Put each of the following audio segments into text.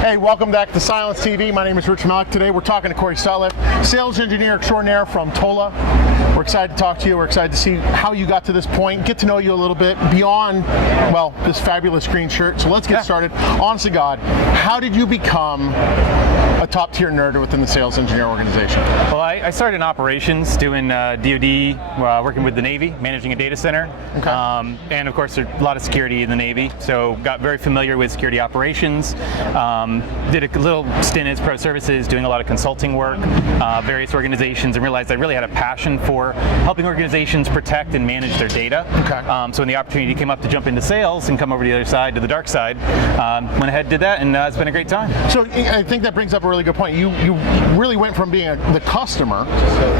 Hey, welcome back to Cylance TV. My name is Rich Malik. Today we're talking to Cory Sutliff, sales engineer extraordinaire from Tola. We're excited to talk to you. We're excited to see how you got to this point, get to know you a little bit beyond, well, this fabulous green shirt. So let's get started. Honest to God, how did you become a top-tier nerd within the sales engineer organization? Well, I started in operations, doing DoD, working with the Navy, managing a data center. Okay. And of course, there's a lot of security in the Navy, so got very familiar with security operations. Did a little stint as pro services, doing a lot of consulting work, various organizations, and realized I really had a passion for helping organizations protect and manage their data. Okay. So when the opportunity came up to jump into sales and come over to the other side, to the dark side, went ahead and did that, and it's been a great time. So I think that brings up a really good point. You really went from being the customer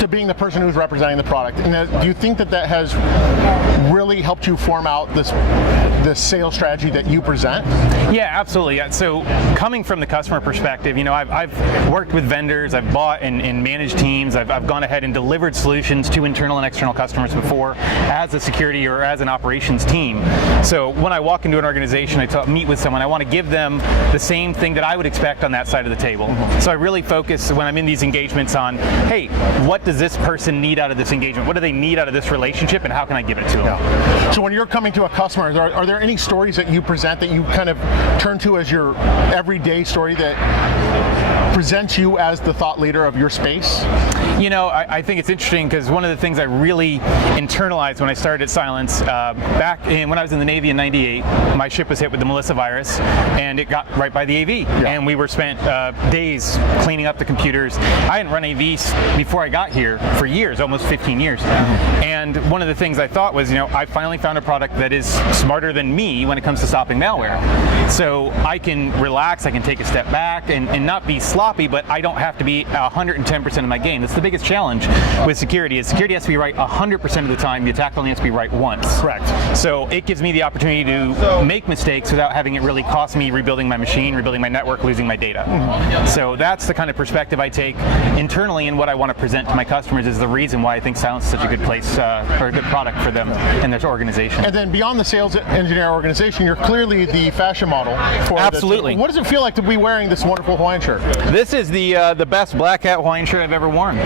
to being the person who's representing the product. And do you think that that has really helped you form out this sales strategy that you present? Yeah, absolutely. So coming from the customer perspective, you know, I've worked with vendors, I've bought and managed teams, I've gone ahead and delivered solutions to internal and external customers before as a security or as an operations team. So when I walk into an organization, I meet with someone, I want to give them the same thing that I would expect on that side of the table. So I really focus when I'm in these engagements on, hey, what does this person need out of this engagement? What do they need out of this relationship, and how can I give it to them? Yeah. So when you're coming to a customer, are there any stories that you present that you kind of turn to as your everyday story that presents you as the thought leader of your space? You know, I think it's interesting because one of the things I really internalized when I started at Cylance, back when I was in the Navy in '98, my ship was hit with the Melissa virus, and it got right by the AV, and we were spent days cleaning up the computers. I hadn't run AVs before I got here for years, almost 15 years. And one of the things I thought was, you know, I finally found a product that is smarter than me when it comes to stopping malware. So I can relax, I can take a step back and not be sloppy, but I don't have to be 110% of my game. That's the biggest challenge with security, is security has to be right 100% of the time. The attack only has to be right once. Correct. So it gives me the opportunity to make mistakes without having it really cost me rebuilding my machine, rebuilding my network, losing my data. So that's the kind of perspective I take internally, and what I want to present to my customers is the reason why I think Cylance is such a good place or a good product for them and their organization. And then beyond the sales engineer organization, you're clearly the fashion model for Absolutely. What does it feel like to be wearing this wonderful Hawaiian shirt? This is the best black hat Hawaiian shirt I've ever worn.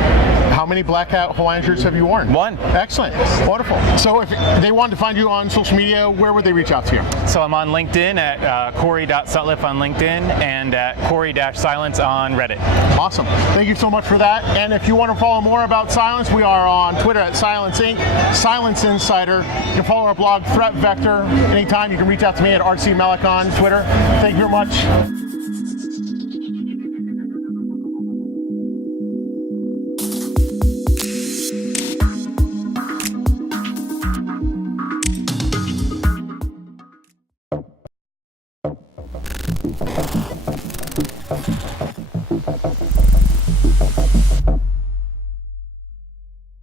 How many black hat Hawaiian shirts have you worn? One. Excellent. Wonderful. So if they wanted to find you on social media, where would they reach out to you? So I'm on LinkedIn at Cory.Sutliff on LinkedIn and at Cory-Cylance on Reddit. Awesome. Thank you so much for that. And if you want to follow more about Cylance, we are on Twitter at Cylance Inc., Cylance Insider. You can follow our blog, Threat Vector. Anytime you can reach out to me at RC Malik on Twitter. Thank you very much.